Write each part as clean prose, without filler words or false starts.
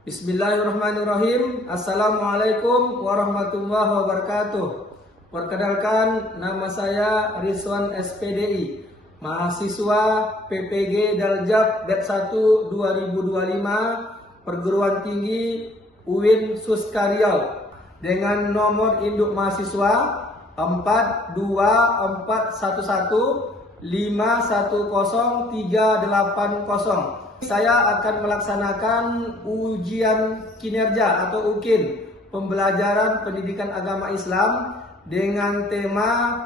Bismillahirrahmanirrahim. Assalamualaikum warahmatullahi wabarakatuh. Perkenalkan, nama saya Rizwan SPDI, mahasiswa PPG Daljab Batch 1 2025, Perguruan Tinggi UIN Suskariau, dengan nomor induk mahasiswa 42411510380. Saya akan melaksanakan ujian kinerja atau UKIN, pembelajaran pendidikan agama Islam, dengan tema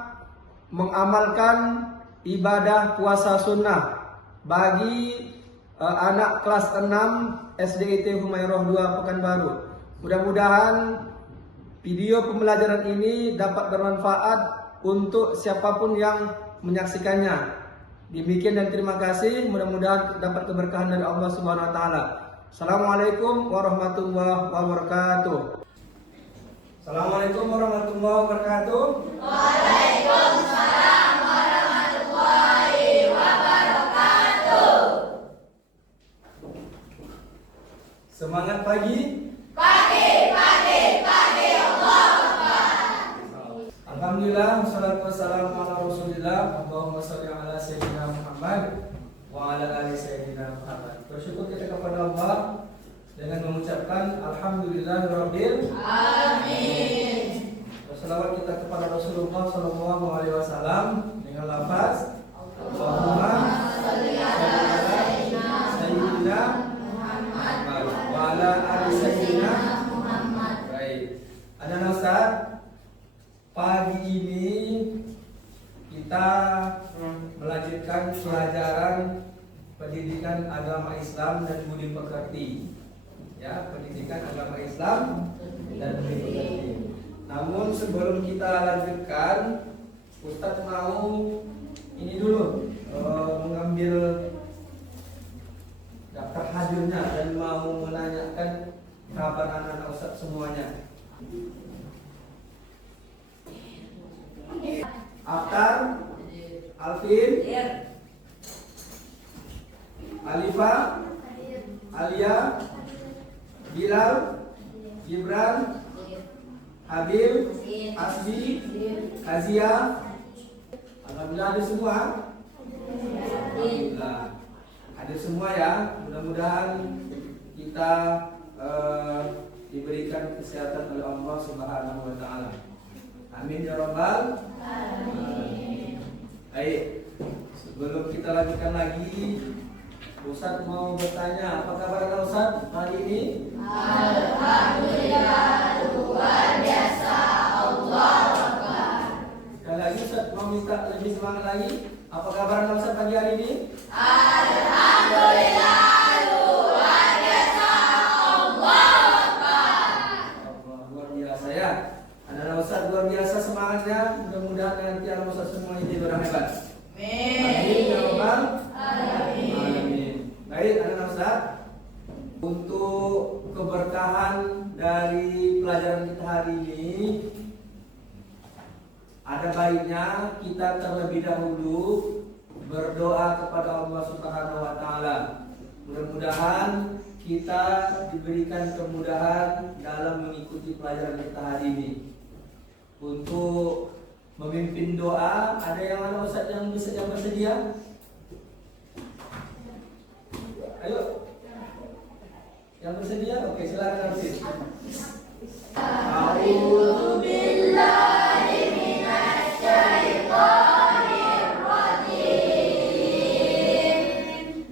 mengamalkan ibadah puasa sunnah bagi anak kelas 6 SDIT Humairah 2 Pekanbaru. Mudah-mudahan video pembelajaran ini dapat bermanfaat untuk siapapun yang menyaksikannya. Demikian dan terima kasih. Mudah-mudahan dapat keberkahan dari Allah Subhanahu wa taala. Assalamualaikum warahmatullahi wabarakatuh. Assalamualaikum warahmatullahi wabarakatuh. Waalaikumsalam warahmatullahi wabarakatuh. Semangat pagi. Pagi Allah Akbar. Alhamdulillah, wassalatu wassalamu ala Rasulillah. Allahumma shalli ala sayyidina Muhammad wa ala ali sayyidina Muhammad. Bersyukur kita kepada Allah dengan mengucapkan alhamdulillahirabbil Amin. Wassalawat kita kepada Rasulullah sallallahu alaihi wasallam dengan lafaz Allahumma shalli ala sayyidina Muhammad wa ala ali sayyidina. Muhammad. Baik. Anak Ustaz, pagi ini kita melanjutkan pelajaran pendidikan agama Islam dan budi pekerti. Ya, pendidikan agama Islam dan budi pekerti. Namun sebelum kita lanjutkan, Ustadz mau ini dulu mengambil daftar hadirnya dan mau menanyakan kabar anak-anak Ustadz semuanya. Aktar, Alvin, Alifa, Alia, Bilal, Gibran, Habib, Asbi, Kazia. Alhamdulillah ada semua. Alhamdulillah ada semua ya. Mudah-mudahan kita diberikan kesehatan oleh Allah Subhanahu wa taala. Amin ya rabbal alamin. Baik, sebelum kita lanjutkan lagi, Ustaz mau bertanya, apa kabar Ustaz hari ini? Alhamdulillah, luar biasa. Allahu Akbar. Sekali lagi Ustaz mau minta lebih semangat lagi. Apa kabar Ustaz pagi hari ini? Alhamdulillah, luar biasa. Allahu Akbar. Allah, luar biasa ya. Anak Ustaz luar biasa semangatnya. Mudah-mudahan nanti anak Ustaz semua ini orang hebat. Amin ya rabbal alamin. Baik anak Ustaz, untuk keberkahan dari pelajaran kita hari ini, ada baiknya kita terlebih dahulu berdoa kepada Allah Subhanahu wa taala. Mudah-mudahan kita diberikan kemudahan dalam mengikuti pelajaran kita hari ini. Untuk memimpin doa, ada yang mana Ustaz yang bersedia? Ayo. Yang bersedia? Oke, silakan Arif. A'udzu billahi minasy syaithanir rajim.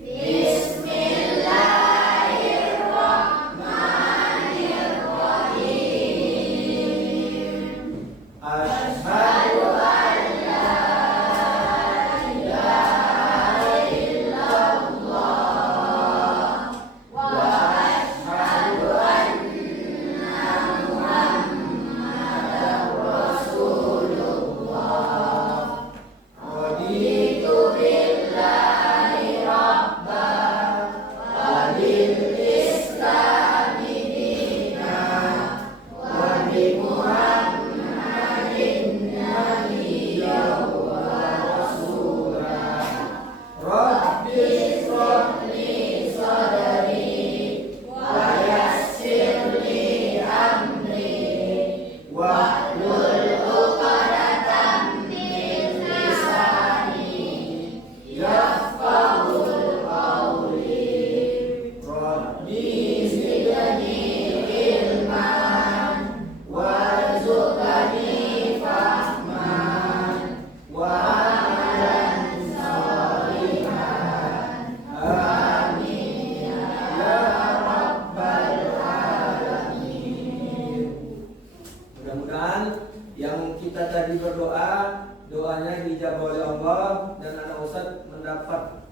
Bismillahirrahmanirrahim. Asyhadu an la ilaha illallah wa asyhadu anna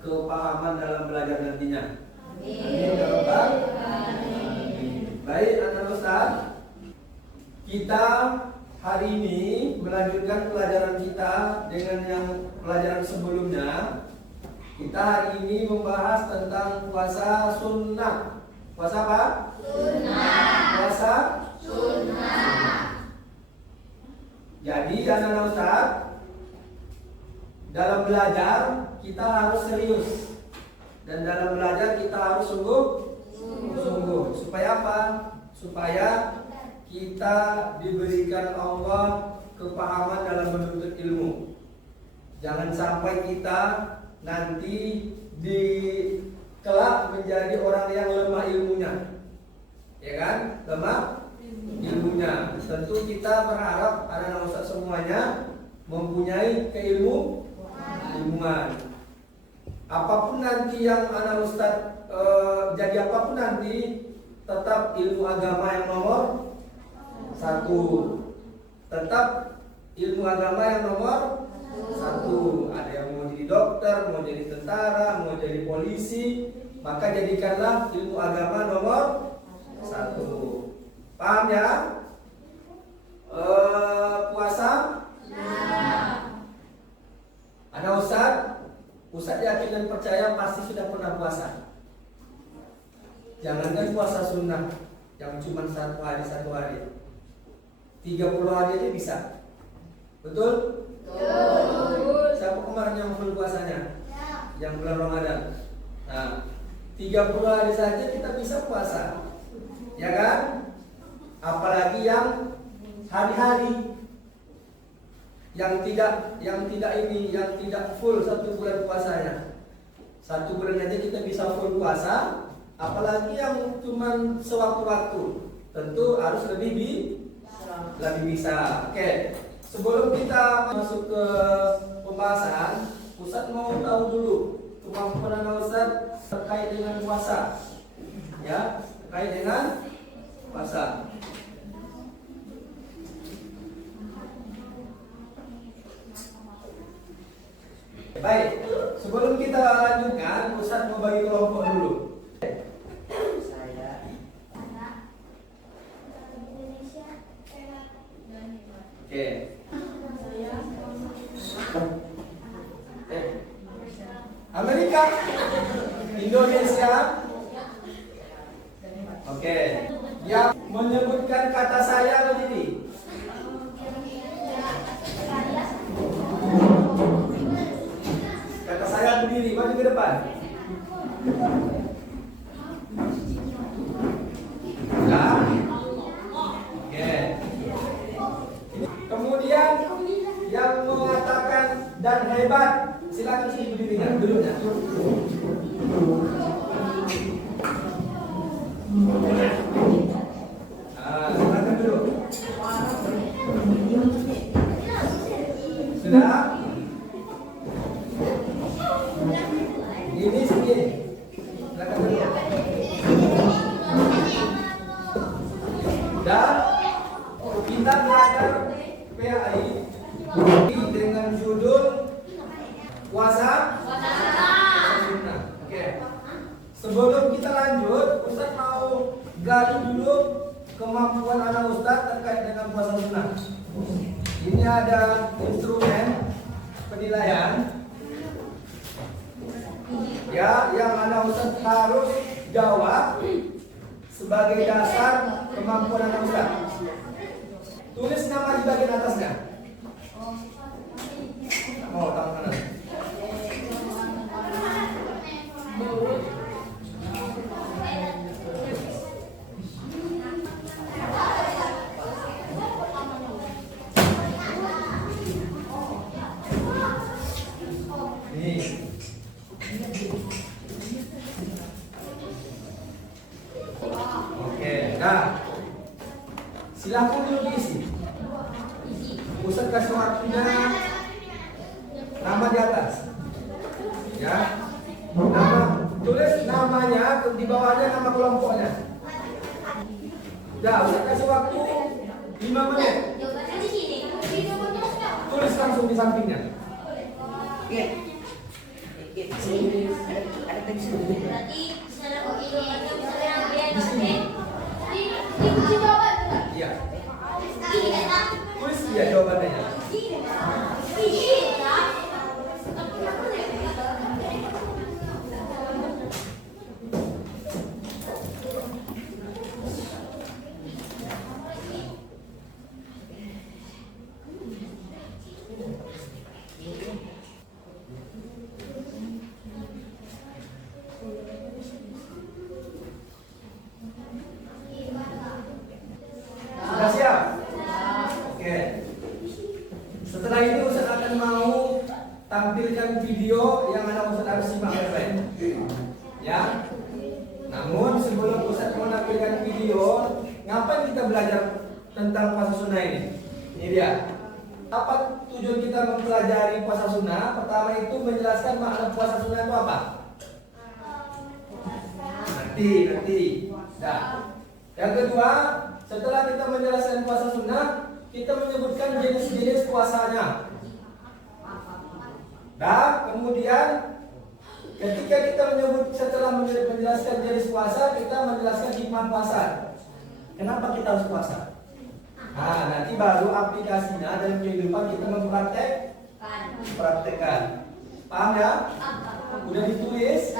kepahaman dalam belajar nantinya. Amin ya Rabbal alamin. Baik anak Ustaz, kita hari ini melanjutkan pelajaran kita dengan yang pelajaran sebelumnya. Kita hari ini membahas tentang puasa sunnah. Puasa apa? Sunnah. Puasa Sunnah. Jadi anak Ustaz, dalam belajar kita harus serius, dan dalam belajar kita harus sungguh. Supaya apa? Supaya kita diberikan Allah kepahaman dalam menuntut ilmu. Jangan sampai kita nanti di kelak menjadi orang yang lemah ilmunya, ya kan? Lemah ilmunya. Tentu kita berharap anak-anak Ustaz semuanya mempunyai keilmuan. Apapun nanti yang anak Ustaz jadi apapun nanti, tetap ilmu agama yang nomor satu. Tetap ilmu agama yang nomor satu. Ada yang mau jadi dokter, mau jadi tentara, mau jadi polisi, maka jadikanlah ilmu agama nomor satu. Paham ya? Puasa? Ada Ustaz yakin dan percaya pasti sudah pernah puasa. Jangankan puasa sunnah yang cuma 1 hari 30 hari aja bisa. Betul? Siapa kemarin yang full puasanya? Yang bulan Ramadan. Nah, 30 hari saja kita bisa puasa, ya kan? Apalagi yang hari-hari, yang tidak full 1 bulan puasanya. 1 bulan aja kita bisa full puasa, apalagi yang cuma sewaktu-waktu. Tentu harus lebih bisa. Oke. Sebelum kita masuk ke pembahasan, Ustaz mau tahu dulu kemampuan anak Ustaz terkait dengan puasa. Ya, terkait dengan puasa. Baik, sebelum kita lanjutkan, Ustaz mau bagi kelompok dulu. Oke. Amerika, Indonesia. Oke. Yang menyebutkan kata saya berdiri. Kata saya berdiri, maju ke depan. Ya. Oke. Kemudian yang mengatakan dan hebat, silakan sini berdirinya dulunya. Silakan dulu. Sudah? Ini sini. Silakan dulu. Dan kita belajar PAI dengan judul puasa sunnah. Oke. Sebelum kita lanjut, Ustaz mau gali dulu kemampuan anak Ustaz terkait dengan puasa sunnah. Ini ada instrumen penilaian, ya, yang anak Ustaz harus jawab sebagai dasar kemampuan anak Ustaz. Tulis nama di bagian atasnya. Oh, tangan kanan. Nih. Oke, nah. Silakan dulu diisi. Ustaz kasih waktunya, nama di atas. Ya. Nama, tulis namanya, di bawahnya nama kelompoknya. Ya, Ustaz kasih waktu 5 menit. Tulis langsung di sampingnya. Sini. Berarti misalnya misalnya dia Di sini. di kunci jawaban. Iya. Ini kan. Tulis ya jawabannya. Sudah siap? Oke. Setelah ini Ustaz akan mau tampilkan video yang anak Ustaz harus simak baik-baik. Ya. Namun sebelum Ustaz mau tampilkan video, ngapain kita belajar tentang puasa sunnah ini? Ini dia. Apa tujuan kita mempelajari puasa sunnah? Pertama itu menjelaskan makna puasa sunnah itu apa? Nanti. Nah. Yang kedua, setelah kita menjelaskan puasa sunnah, kita menyebutkan jenis-jenis puasanya. Dan kemudian ketika kita setelah menjelaskan jenis puasa, kita menjelaskan hikmah puasa. Kenapa kita harus puasa? Nah, nanti baru aplikasinya dalam kehidupan kita mempraktekkan. Paham ya? Udah ditulis?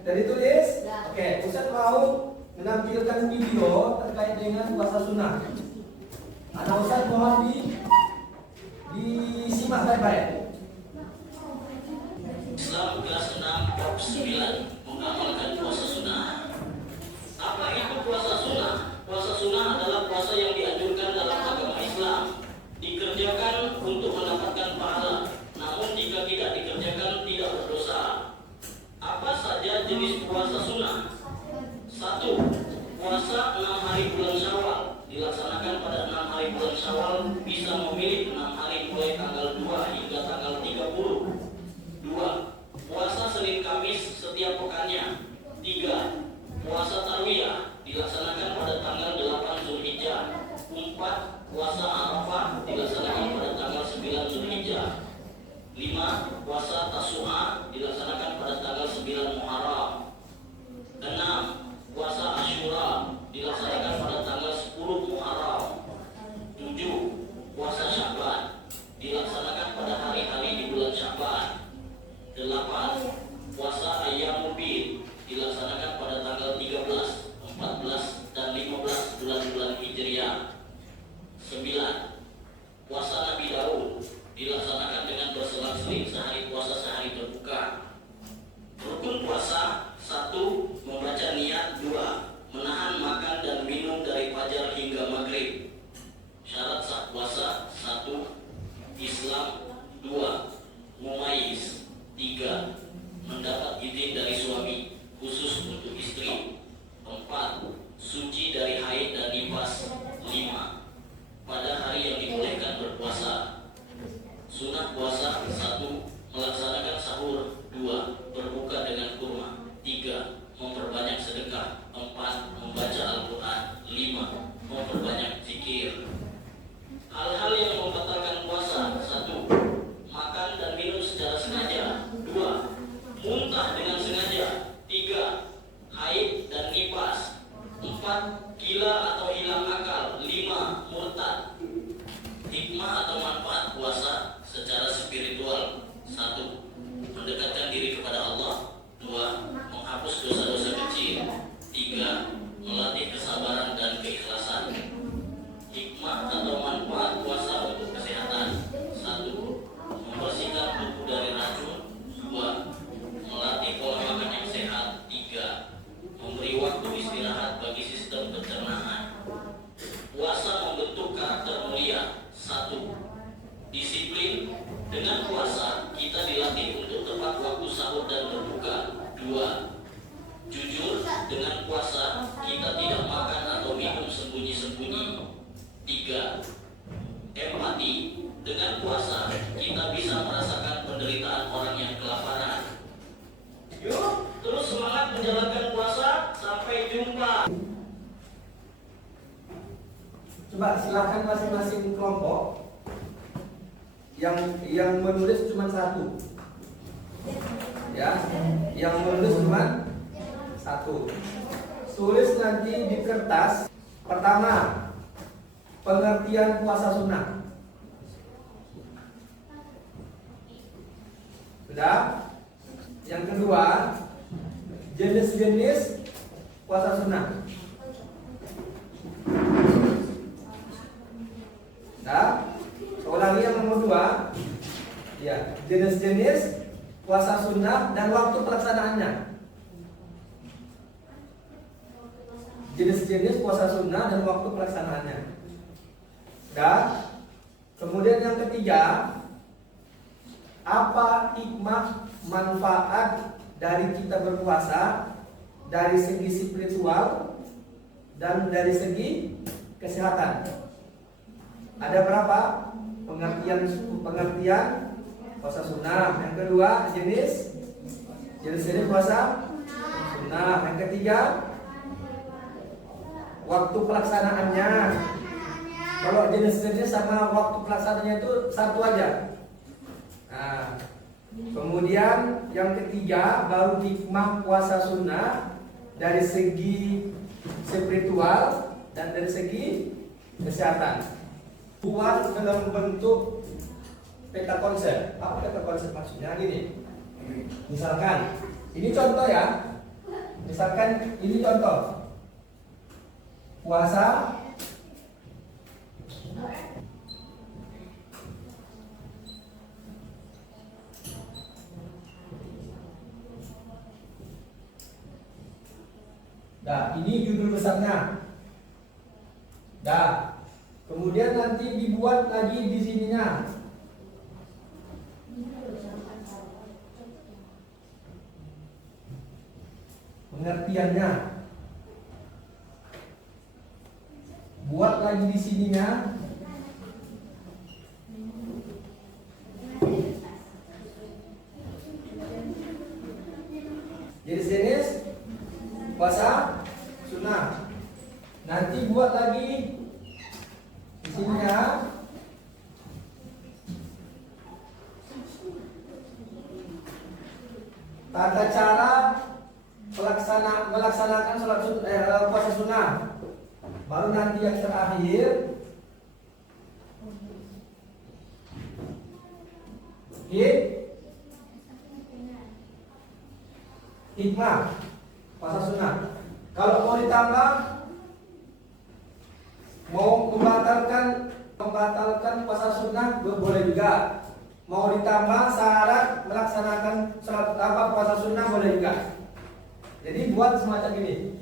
Udah ditulis? Oke, Ustaz mau menampilkan video terkait dengan puasa sunnah. Anak Ustaz mohon disimak baik-baik. Islam kelas 6 bab 9 mengamalkan puasa sunnah. Apa itu puasa sunnah? Puasa sunnah adalah puasa yang dianjurkan dalam agama Islam, dikerjakan untuk mendapatkan pahala. Namun jika tidak dikerjakan tidak berdosa. Apa saja jenis puasa sunnah? 1. Puasa 6 hari bulan Syawal, dilaksanakan pada 6 hari bulan Syawal, bisa memilih 6 hari mulai tanggal 2 hingga tanggal 30. 2. Puasa Senin Kamis setiap pekannya. 3. Puasa Tarwiyah, dilaksanakan pada tanggal 8 Zulhijjah. 4. Puasa Arafah, dilaksanakan pada tanggal 9 Zulhijjah. 5. Puasa Tasu'a, dilaksanakan pada tanggal 9 Muharram. 6. Puasa Asyura, dilaksanakan pada tanggal 10 Muharram. 7. Puasa Syaban, dilaksanakan pada hari-hari di bulan Syaban. 8. Puasa Ayyamul Bid, dilaksanakan pada tanggal 13, 14, dan 15 bulan-bulan Hijriah. 9. Puasa Nabi Daud, dilaksanakan dengan berselang-seling sehari puasa sehari berbuka. Rukun puasa: 1. Membaca niat. 2. Menahan makan dan minum dari fajar hingga maghrib. Syarat sah puasa: 1. Islam. 2. Mumayyiz. 3. Mendapat izin dari suami, khusus untuk istri. 4. Suci dari haid dan nifas. 5. Pada hari yang dibolehkan berpuasa. Sunah puasa: 1. Melaksanakan sahur. 2. Berbuka dengan kurma. 3. Memperbanyak sedekah. 4. Membaca Al-Quran. 5. Memperbanyak zikir. Hal-hal yang membatalkan puasa: 1. Makan dan minum secara sengaja. 2. Muntah dengan sengaja. 3. Haid dan nifas. 4. Gila atau hilang akal. 5. Murtad. Hikmah atau manfaat puasa secara spiritual: 1. Mendekatkan diri kepada Allah. 2. Menghapus dosa-dosa kecil. 3. Melatih kesabaran dan keikhlasan. Hikmah atau manfaat puasa untuk kesehatan: 1. Membersihkan tubuh dari racun. 2. Melatih pola makan yang sehat. 3. Memberi waktu istirahat bagi sistem pencernaan. Puasa membentuk karakter mulia. 1. Disiplin. Dengan puasa kita dilatih untuk tepat waktu sahur dan berbuka. 2. Jujur. Dengan puasa kita tidak makan atau minum sembunyi-sembunyi. 3. Empati. Dengan puasa kita bisa merasakan penderitaan orang yang kelaparan. Yuk, terus semangat menjalankan puasa. Sampai jumpa. Coba silakan masing-masing kelompok yang menulis cuma 1. Ya, yang lulus cuma 1. Tulis nanti di kertas. Pertama, pengertian puasa sunnah. Sudah? Yang kedua, jenis-jenis puasa sunnah. Sudah? Ulangi yang nomor 2. Ya, jenis-jenis puasa sunnah dan waktu pelaksanaannya. Jenis-jenis puasa sunnah dan waktu pelaksanaannya. Dan kemudian yang ketiga, apa hikmah manfaat dari kita berpuasa dari segi spiritual dan dari segi kesehatan. Ada berapa pengertian puasa sunnah? Yang kedua, jenis puasa sunnah. Yang ketiga, waktu pelaksanaannya. Kalau jenis-jenis sama waktu pelaksanaannya itu satu aja. Nah, kemudian yang ketiga baru hikmah puasa sunnah dari segi spiritual dan dari segi kesehatan. Buat dalam bentuk peta konsep. Apa peta konsep maksudnya? Gini. Misalkan, ini contoh ya. Misalkan ini contoh. Puasa ini judul besarnya. Kemudian nanti dibuat lagi di sininya. Pengertiannya. Buat lagi di sininya. Jenis-jenis puasa sunnah. Nanti buat lagi di sininya. Tata cara melaksanakan puasa sunnah. Baru nanti yang terakhir hikmah puasa sunnah. Kalau mau ditambah, mau membatalkan puasa sunnah boleh juga. Mau ditambah syarat melaksanakan sholat puasa sunnah boleh juga. Jadi buat semacam ini.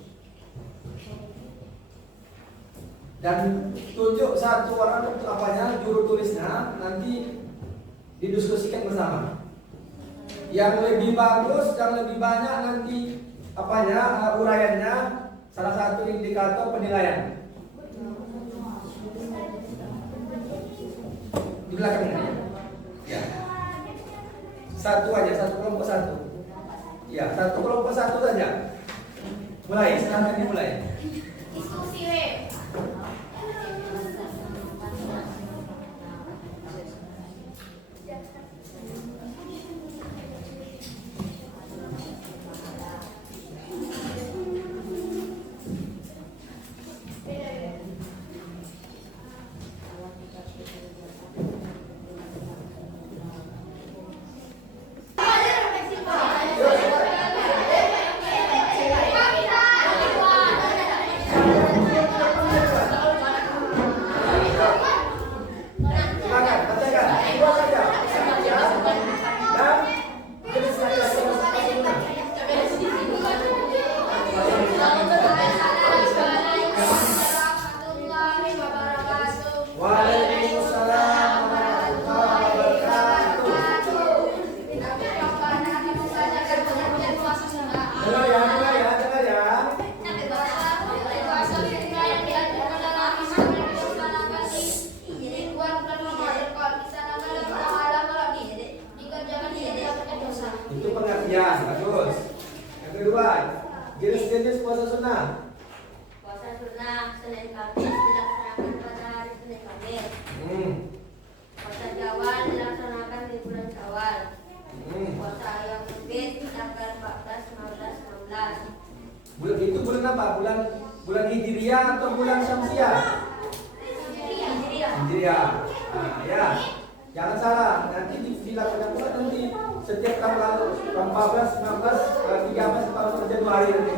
Dan tunjuk satu orang untuk juru tulisnya, nanti didiskusikan bersama. Yang lebih bagus, yang lebih banyak nanti uraiannya, salah satu indikator penilaian. Di belakang ini. Ya. Satu aja, satu kelompok satu. Ya, satu kelompok satu saja. Mulai, silahkan dimulai. Diskusi web. Itu pengertian, bagus. Yang kedua, jenis-jenis puasa sunnah. Puasa sunnah Senin Kamis dilaksanakan pada hari Senin Kamis. Puasa Syawal dilaksanakan di bulan Syawal. Puasa yang terbit tanggal 14, 15, 16. Bulan itu bulan apa? Bulan Hijriah atau bulan Syamsiah? Hijriah. Nah, ya. Jangan salah, nanti dilakukan pula nanti setiap tanggal 14, 19, 13, 14 Januari nanti.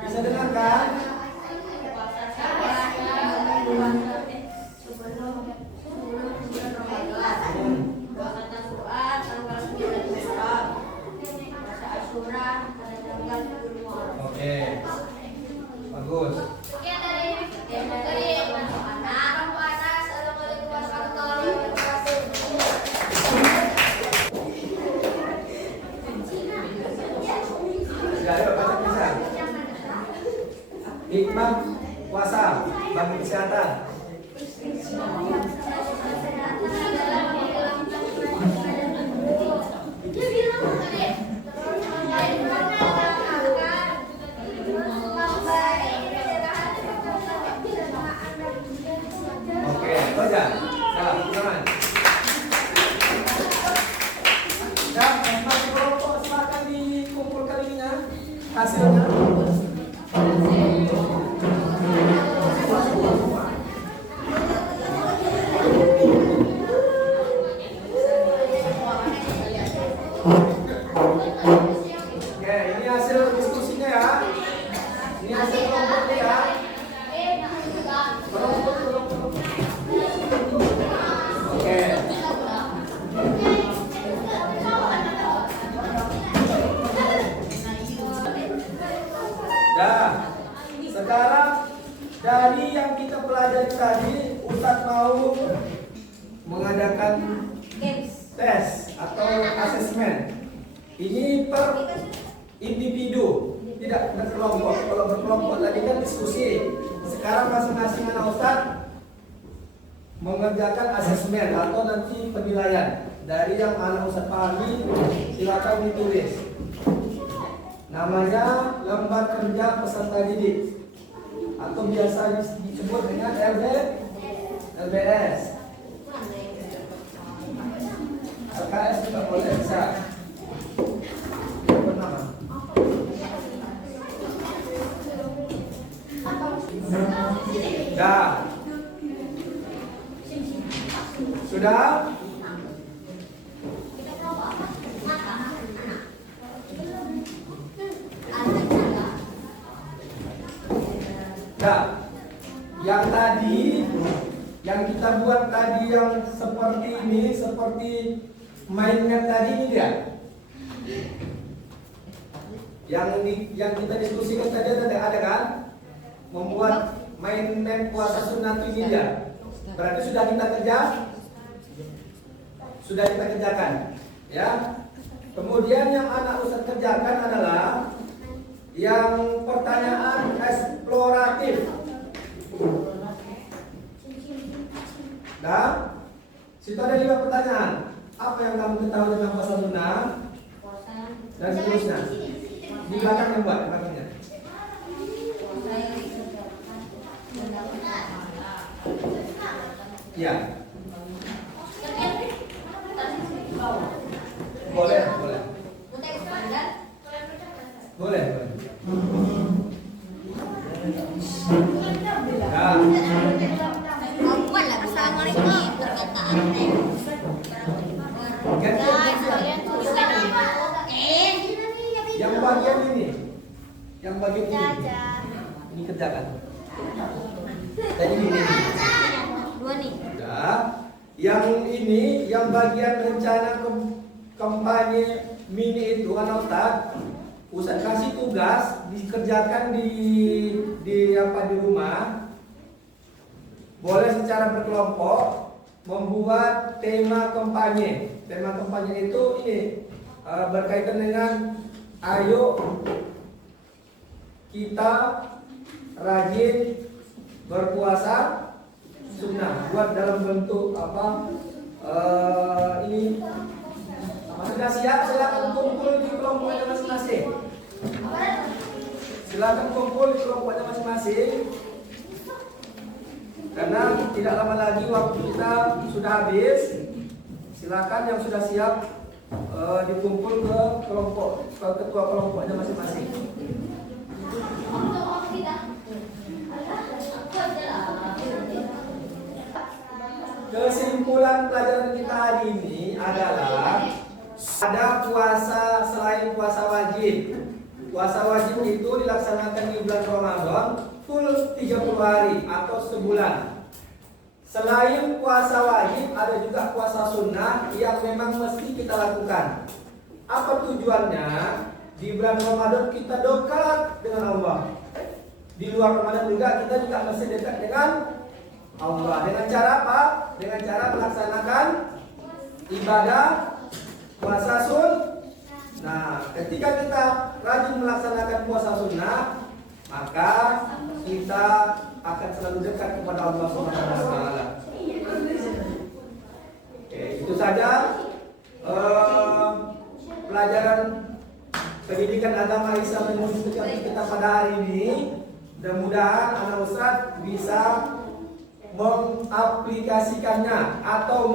Bisa dengarkan? Oke, bagus. Ya, ayo baca tulisan. Hikmah puasa bagi kesehatan. Oke, itu aja. Salah, jangan. Dan masih kelompok silakan dikumpulkan ininya hasilnya. Oke, ini hasil diskusinya ya. Ini hasil kelompoknya ya. Kelompok. Oke. Nah, sekarang dari yang kita pelajari tadi, Ustadz mau mengadakan tes atau asesmen. Ini per individu, tidak berkelompok. Kalau berkelompok tadi kan diskusi. Sekarang masing-masing anak Ustadz mengerjakan asesmen atau nanti penilaian. Dari yang anak Ustadz pahami, silakan ditulis. Namanya lembar kerja peserta didik atau biasa disebut dengan LBS. LKS juga boleh bisa. Bernama. Dah. Sudah? Nah, yang tadi, yang kita buat tadi yang seperti ini, seperti mainnya tadi ini dia. Yang kita diskusikan tadi ada kan? Membuat main puasa sunnah ini dia. Berarti sudah kita kerja? Sudah kita kerjakan, ya. Kemudian yang anak Ustadz kerjakan adalah yang pertanyaan eksploratif. Nah, situ ada 5 pertanyaan. Apa yang kamu ketahui tentang puasa sunnah? Dan seterusnya. Di belakang yang buat, di belakangnya. Ya. Boleh. Boleh. Nah. Yang bagian ini, ini kerjakan. Tadi ini. Dua nih. Nah, yang ini, yang bagian rencana kampanye mini itu kan Ustadz kasih tugas dikerjakan di rumah. Boleh secara berkelompok membuat tema kampanye. Tema kampanye itu ini berkaitan dengan ayo kita rajin berpuasa sunnah. Buat dalam bentuk apa? Ini Sudah siap? Silakan kumpul di kelompoknya masing-masing. Silakan kumpul di kelompoknya masing-masing. Karena tidak lama lagi waktu kita sudah habis. Silakan yang sudah siap dikumpul ke kelompok, ke ketua kelompoknya masing-masing. Kesimpulan pelajaran kita hari ini adalah ada puasa selain puasa wajib. Puasa wajib itu dilaksanakan di bulan Ramadan full 30 hari atau sebulan. Selain puasa wajib ada juga puasa sunnah yang memang mesti kita lakukan. Apa tujuannya? Di bulan Ramadan kita dekat dengan Allah. Di luar Ramadan juga kita juga mesti dekat dengan Allah. Dengan cara apa? Dengan cara melaksanakan ibadah puasa sunnah. Nah, ketika kita rajin melaksanakan puasa sunnah, maka kita akan selalu dekat kepada Allah Subhanahu wa taala. Oke, itu saja pelajaran pendidikan agama Islam yang kita pada hari ini. Mudah-mudahan anak Ustaz bisa mengaplikasikannya atau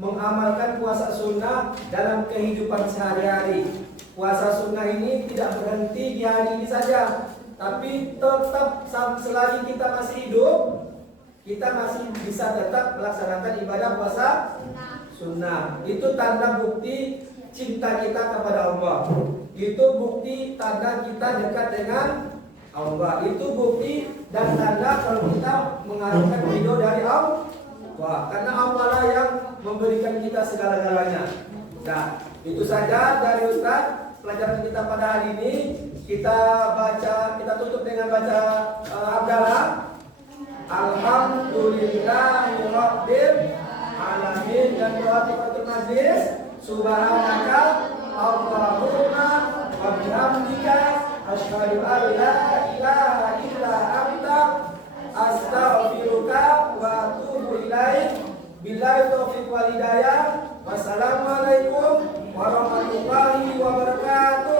mengamalkan puasa sunnah dalam kehidupan sehari-hari. Puasa sunnah ini tidak berhenti di hari ini saja, tapi tetap selagi kita masih hidup, kita masih bisa tetap melaksanakan ibadah puasa sunnah. Itu tanda bukti cinta kita kepada Allah. Itu bukti tanda kita dekat dengan Allah. Itu bukti dan tanda kalau kita mengharapkan ridho dari Allah. Karena Allah lah yang memberikan kita segala-galanya. Nah, itu saja dari Ustaz pelajaran kita pada hari ini. Kita tutup dengan baca Abdallah. Alhamdulillahirabbil alamin dan doa tifatul majlis. Subhanaka Allahumma wa bihamdika asyhadu an la ilaha illa anta astaghfiruka wa atubu ilaik. Billahi taufiq wal hidayah. Wassalamualaikum warahmatullahi wabarakatuh.